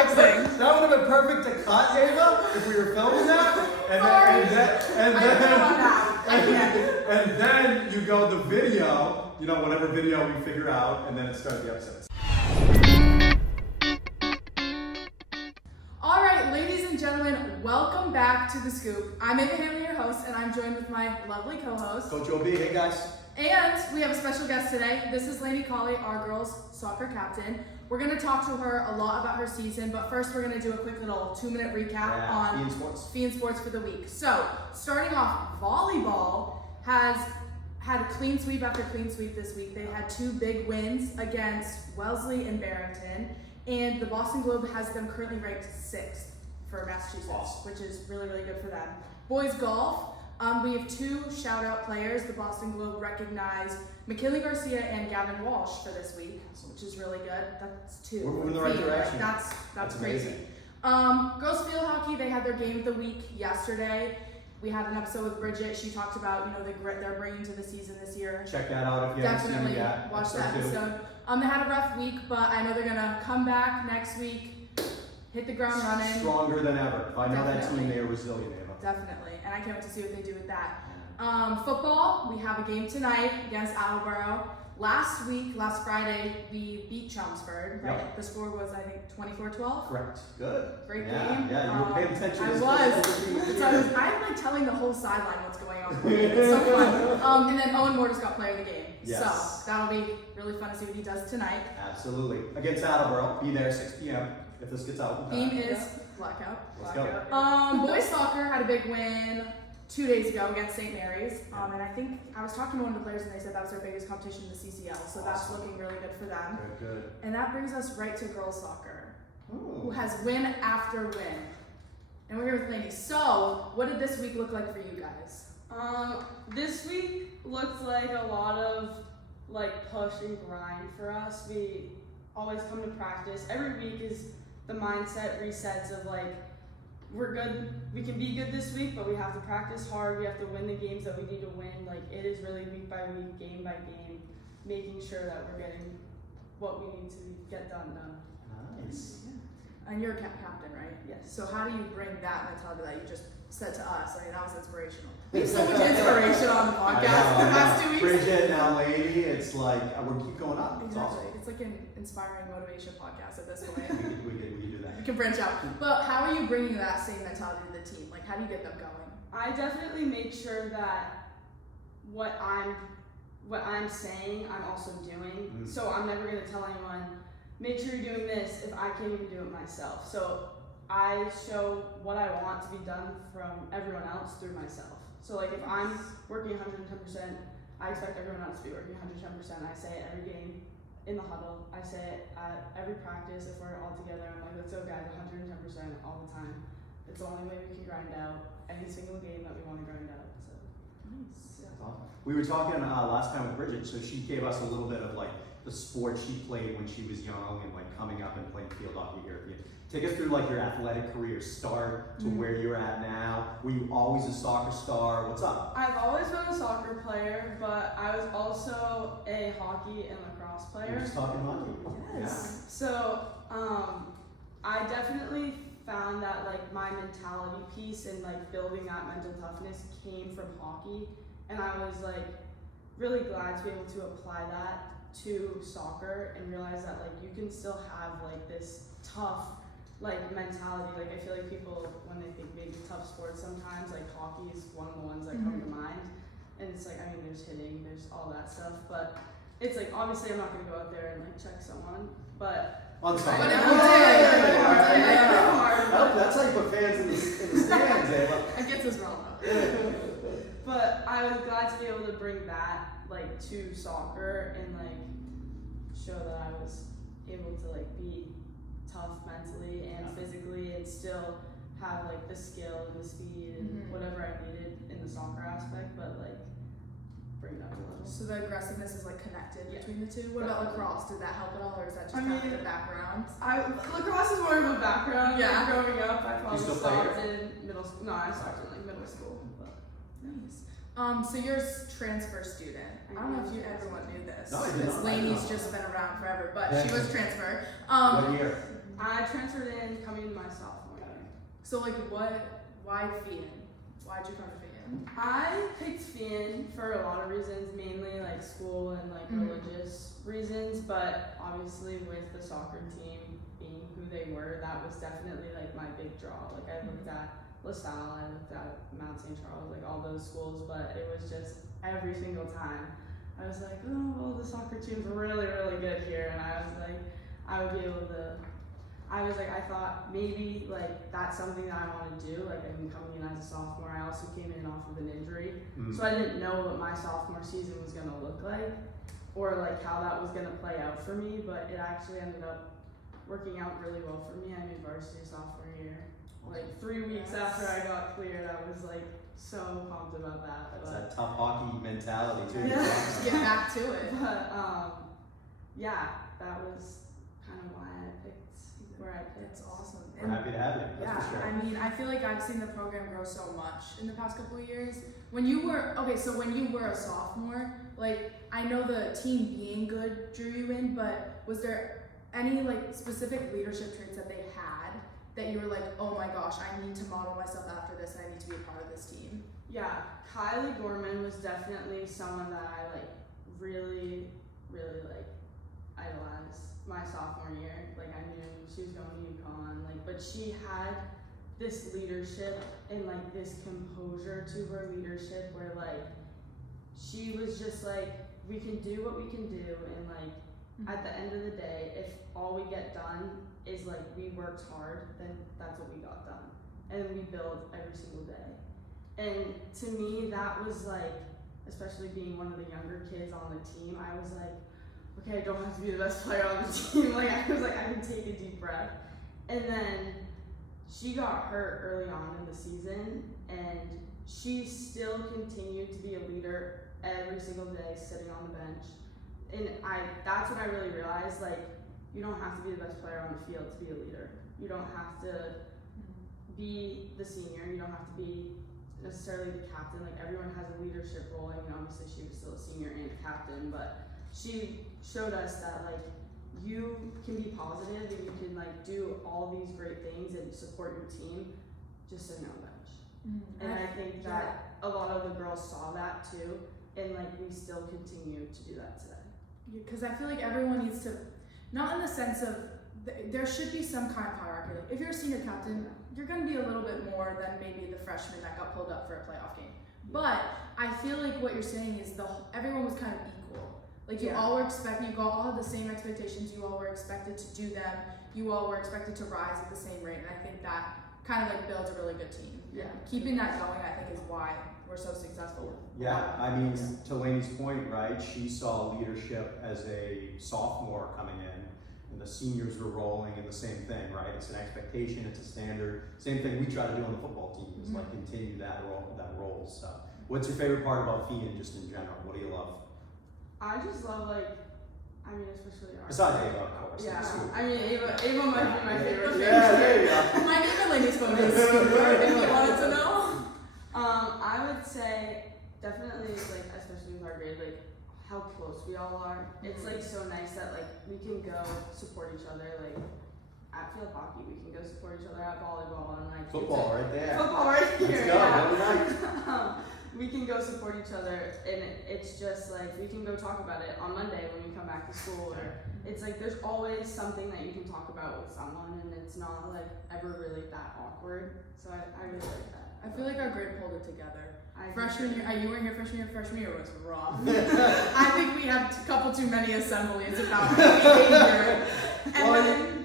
relaxing. That would have been perfect to cut, Ava, if we were filming that. And then you go the video, whatever video we figure out, and then it starts the episode. All right, ladies and gentlemen, welcome back to The Scoop. I'm Ava Hanley, your host, and I'm joined with my lovely co-host, Coach OB, hey guys. And we have a special guest today. This is Lanie, Cawley, our girls' soccer captain. We're going to talk to her a lot about her season, but first we're going to do a quick little 2-minute recap on Fee and Sports for the week. So, starting off, volleyball has had a clean sweep after clean sweep this week. They had 2 big wins against Wellesley and Barrington, and the Boston Globe has them currently ranked 6th for Massachusetts, which is really, really good for them. Boys golf, we have 2 shout-out players. The Boston Globe recognized McKinley Garcia and Gavin Walsh for this week, which is really good. That's 2. We're moving in the right direction. That's crazy. Amazing. Girls field hockey, they had their game of the week yesterday. We had an episode with Bridget. She talked about the grit they're bringing to the season this year. Check that out if you haven't seen it yet. Watch that episode. They had a rough week, but I know they're gonna come back next week, hit the ground running. Stronger than ever. If I know that team, they are resilient, Ava. Definitely, and I can't wait to see what they do with that. Football, we have a game tonight against Attleboro. Last Friday, we beat Chelmsford, right? Yep. The score was, I think, 24-12. Correct. Good. Great game. Yeah, you were paying attention. I was. I'm like telling the whole sideline what's going on. It's so fun. And then Owen Moore just got player of the game. Yes. So that'll be really fun to see what he does tonight. Absolutely. Against Attleboro, be there 6 p.m. if this gets out. Theme is blackout. Let's go. Boys soccer had a big win 2 days ago against St. Mary's, and I think I was talking to one of the players and they said that was their biggest competition in the CCL, so that's looking really good for them. Good. And that brings us right to girls soccer, who has win after win. And we're here with Lanie. So, what did this week look like for you guys? This week looked like a lot of push and grind for us. We always come to practice. Every week is the mindset resets of we're good, we can be good this week, but we have to practice hard, we have to win the games that we need to win. It is really week by week, game by game, making sure that we're getting what we need to get done. Nice. Yeah. And you're a captain, right? Yes. So how do you bring that mentality that you just said to us? I mean, that was inspirational. We have so much inspiration on the podcast the past 2 weeks. Bridget, now Lady, it's we keep going up. It's exactly. awesome. It's like an inspiring motivation podcast at this point. we do that. You can branch out. But how are you bringing that same mentality to the team? How do you get them going? I definitely make sure that what I'm saying, I'm also doing. Mm-hmm. So I'm never going to tell anyone, make sure you're doing this if I can't even do it myself. So I show what I want to be done from everyone else through myself. So if I'm working 110%, I expect everyone else to be working 110%. I say it every game in the huddle. I say it at every practice if we're all together. I'm like, let's go guys, 110% all the time. It's the only way we can grind out any single game that we want to grind out. So nice. Yeah. Awesome. We were talking last time with Bridget, so she gave us a little bit of the sport she played when she was young and coming up and playing field hockey here. Take us through your athletic career start to where you're at now. Were you always a soccer star? What's up? I've always been a soccer player, but I was also a hockey and lacrosse player. You're just talking hockey. Yes. Yeah. So I definitely found that my mentality piece and building that mental toughness came from hockey, and I was really glad to be able to apply that to soccer and realize that you can still have this tough mentality. I feel people, when they think maybe tough sports sometimes, hockey is one of the ones that come to mind. And it's there's hitting, there's all that stuff, but it's obviously I'm not going to go out there and check someone, but on the but if that's how you put fans in the stands, Ava. It gets us wrong. But I was glad to be able to bring that to soccer and show that I was able to be tough mentally and physically and still have the skill and the speed and whatever I needed in the soccer aspect, but bring it up a little. So the aggressiveness is connected between the two. What about lacrosse? Did that help at all, or is that just the background? Lacrosse is more of a background. Yeah. Growing up, I probably stopped in middle school. No, I stopped in middle school. But nice. So you're a transfer student. I don't know if everyone knew this. No, I did not. Lanie's just been around forever, but she was transferred. What year? I transferred in coming into my sophomore year. So like why Fian? Why'd you come to Fian? I picked Fian for a lot of reasons, mainly like school and like religious reasons, but obviously with the soccer team being who they were, that was definitely like my big draw. Like I looked at LaSalle, I looked at Mount St. Charles, like all those schools, but it was just every single time I was like, oh, well, the soccer team's really, really good here, and I was like, I would be able to. I thought maybe like that's something that I want to do. Like I mean, coming in as a sophomore, I also came in off of an injury, so I didn't know what my sophomore season was gonna look like, or like how that was gonna play out for me. But it actually ended up working out really well for me. I made varsity sophomore year. Like 3 weeks after I got cleared, I was like so pumped about that. That's that tough hockey mentality too. Yeah. Just get back to it. But yeah, that was kind of why I picked where I picked. It's awesome. We're happy to have you. That's for sure. I mean, I feel like I've seen the program grow so much in the past couple of years. When you were a sophomore, like I know the team being good drew you in, but was there any like specific leadership traits that they had that you were like, oh my gosh, I need to model myself after this and I need to be a part of this team? Yeah, Cawley Gorman was definitely someone that I like really, really like idolized my sophomore year. Like I knew she was going to UConn, like, but she had this leadership and like this composure to her leadership where like she was just like, we can do what we can do, and like at the end of the day, if all we get done is like we worked hard, then that's what we got done, and we build every single day. And to me, that was like, especially being one of the younger kids on the team, I was like, okay, I don't have to be the best player on the team. Like I was like, I can take a deep breath. And then she got hurt early on in the season, and she still continued to be a leader every single day, sitting on the bench. And that's when I really realized, like, you don't have to be the best player on the field to be a leader. You don't have to be the senior. You don't have to be necessarily the captain. Like everyone has a leadership role. I mean, obviously she was still a senior and a captain, but she showed us that like you can be positive and you can like do all these great things and support your team just sitting on the bench. And I think that a lot of the girls saw that too, and like we still continue to do that today. Because I feel like everyone needs to, not in the sense of, there should be some kind of hierarchy. Like if you're a senior captain, you're going to be a little bit more than maybe the freshman that got pulled up for a playoff game. But I feel like what you're saying is everyone was kind of equal. Like you all were you all had the same expectations. You all were expected to do them. You all were expected to rise at the same rate. And I think that kind of like builds a really good team. Yeah. Keeping that going, I think, is why we're so successful. Yeah, I mean, to Lanie's point, right? She saw leadership as a sophomore coming in, and the seniors were rolling in the same thing, right? It's an expectation, it's a standard. Same thing we try to do on the football team is like continue that role. So, what's your favorite part about Fian just in general? What do you love? I just love like, I mean, especially our. Besides Ava, of course. Yeah, I mean, Ava might be my favorite. Yeah, there you go. My name and Lanie's phone is if you wanted to know. I would say definitely like, especially with our grade, like how close we all are. It's like so nice that like we can go support each other. Like at field hockey, we can go support each other. At volleyball and like Football right there. Football right here. Let's go. Yeah. We can go support each other, and it's just like we can go talk about it on Monday when we come back to school. Or it's like there's always something that you can talk about with someone, and it's not like ever really that awkward. So I really like that. I feel like our grade pulled it together. Freshman year, you weren't here freshman year was rough. I think we had a couple too many assemblies about behavior.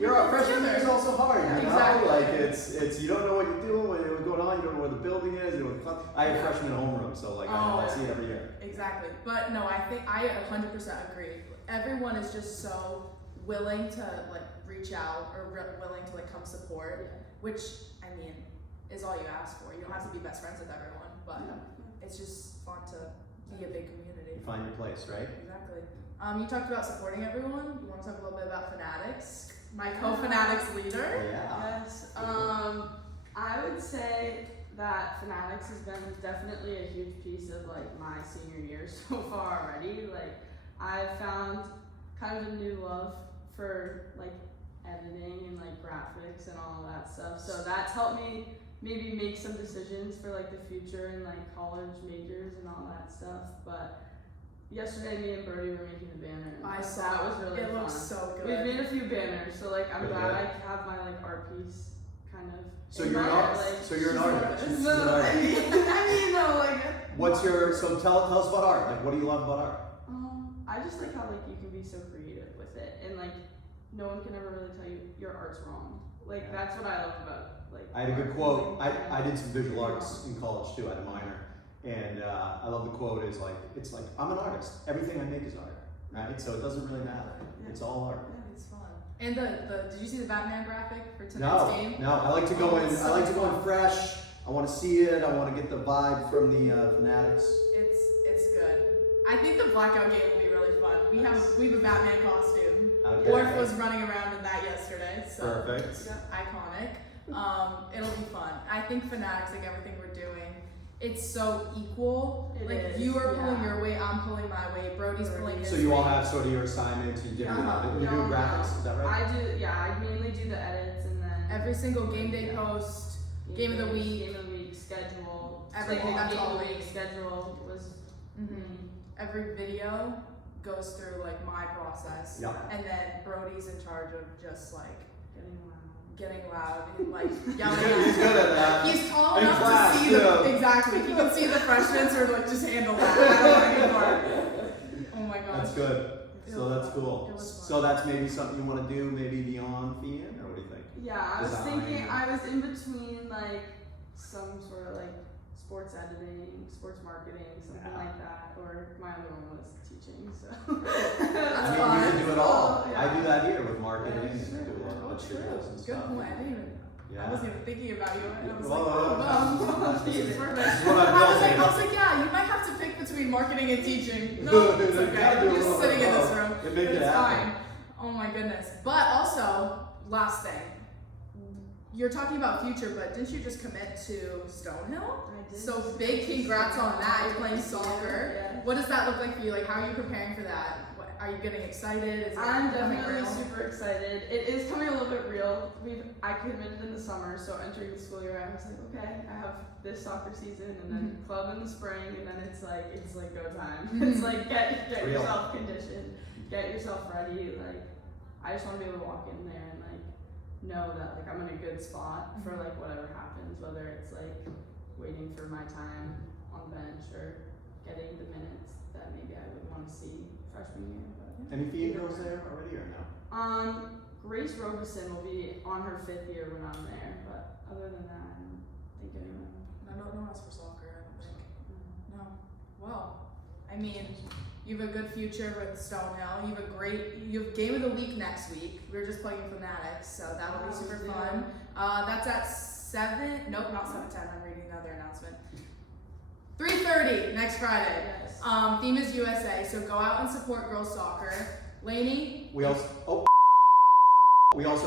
You're a freshman year is also hard, you know? Exactly. Like it's you don't know what you're doing, what's going on, you don't know where the building is, you know what the class. I have freshman homeroom, so like I see it every year. Exactly. But no, I think I 100% agree. Everyone is just so willing to like reach out or willing to like come support, which I mean is all you ask for. You don't have to be best friends with everyone, but it's just fun to be a big community. You find your place, right? Exactly. You talked about supporting everyone. You want to talk a little bit about Fanatics? My co-Fanatics leader. Yeah. Yes. I would say that Fanatics has been definitely a huge piece of like my senior year so far already. Like I've found kind of a new love for like editing and like graphics and all that that stuff. So that's helped me maybe make some decisions for like the future and like college majors and all that stuff. But yesterday, me and Brody were making the banner. I saw that was really fun. It looks so good. We've made a few banners, so like I'm glad I have my like art piece kind of. So you're an artist. Like, so you're an artist. She's an no, artist. I mean, no, like. What's your? So tell us about art. Like, what do you love about art? I just like how like you can be so creative with it, and like no one can ever really tell you your art's wrong. Like that's what I love about like. I had a good quote. I did some visual arts in college too. I had a minor, and I love the quote. Is like it's like I'm an artist. Everything I make is art, right? So it doesn't really matter. Yeah. It's all art. Yeah, it's fun. And the did you see the Batman graphic for tonight's game? No. I like to go in. So I like to go in fresh. I want to see it. I want to get the vibe from the Fanatics. It's good. I think the blackout game will be really fun. We have a Batman costume. Okay. Orf was running around in that yesterday, so Perfect. iconic. It'll be fun. I think Fanatics, like everything we're doing, it's so equal. It like is, you are pulling your weight, I'm pulling my weight, Brody's pulling his So you all weight. have sort of your assignments. You different. You're doing graphics. Is that right? I do. Yeah, I mainly do the edits and then Every single game day post, game of the week, schedule. everything. Like, That's game all of the me. week schedule was. Every video goes through like my process, and then Brody's in charge of just like getting loud and like yelling. He's good at that. He's tall In enough class, to see exactly. He can see the freshmen, so like just handle that. I don't want any more. Oh my gosh. That's good. So that's cool. It was fun. So that's maybe something you want to do, maybe beyond FIAN, or what do you think? Yeah, I was Design. thinking. I was in between like some sort of like sports editing, sports marketing, something like that, or my other one was teaching. So That's I fun. mean, you can do it all. Yeah. I do that here with marketing Yeah, and sure. do a lot of True. videos and Good stuff. point. I didn't even. I wasn't even thinking about you. And I was like, This it's is perfect. what I'm I was building. like, yeah, you might have to pick between marketing and teaching. No, it's You okay. gotta do I'm a just little sitting bit in of this both. room. It make it It's happen. fine. Oh my goodness. But also, last thing. You're talking about future, but didn't you just commit to Stonehill? I did. So big congrats on that. You're playing soccer. Yeah. What does that look like for you? Like, how are you preparing for that? What, are you getting excited? Is it I'm becoming definitely real? super excited. It is coming a little bit real. I committed in the summer, so entering the school year, I was like, okay, I have this soccer season, and then club in the spring, and then it's like go time. It's like get Real. yourself conditioned, get yourself ready. Like I just want to be able to walk in there and like know that like I'm in a good spot for like whatever happens, whether it's like waiting for my time on the bench or getting the minutes that maybe I would want to see freshman year. But, yeah. Any FIAN girls there already or no? Grace Robeson will be on her 5th year when I'm there, but other than that, I don't think anyone. No us for soccer, I don't think. No. Well, I mean, you have a good future with Stonehill. You have game of the week next week. We're just playing Fanatics, so that'll be super fun. That's at 7. Nope, not 7:10. I'm reading the other announcement. 3:30 next Friday. Yes. Theme is USA, so go out and support girls soccer. Lanie. We also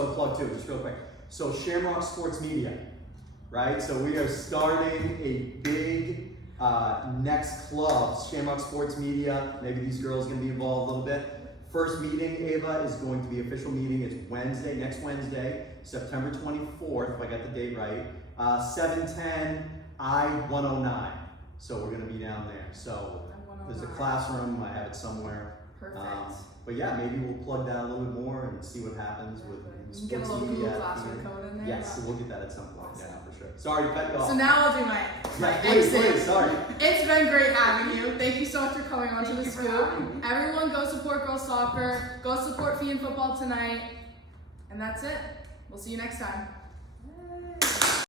have a plug too, just real quick. So Shamrock Sports Media, right? So we are starting a big next club, Shamrock Sports Media. Maybe these girls are going to be involved a little bit. First meeting, Ava, is going to be official meeting. It's next Wednesday, September 24th, if I got the date right. 710 I-109. So we're going to be down there. So there's a classroom. I have it somewhere. Perfect. But yeah, maybe we'll plug that a little bit more and see what happens with You can get a sports little media. Google Classroom code in there. Yes, so we'll get that at some point. Yeah, for sure. Sorry to cut you off. So now I'll do my please, exit. sorry. It's been great having you. Thank you so much for coming on to the Thank you for scoop. having me. Everyone go support girls soccer. Go support FIAN football tonight. And that's it. We'll see you next time.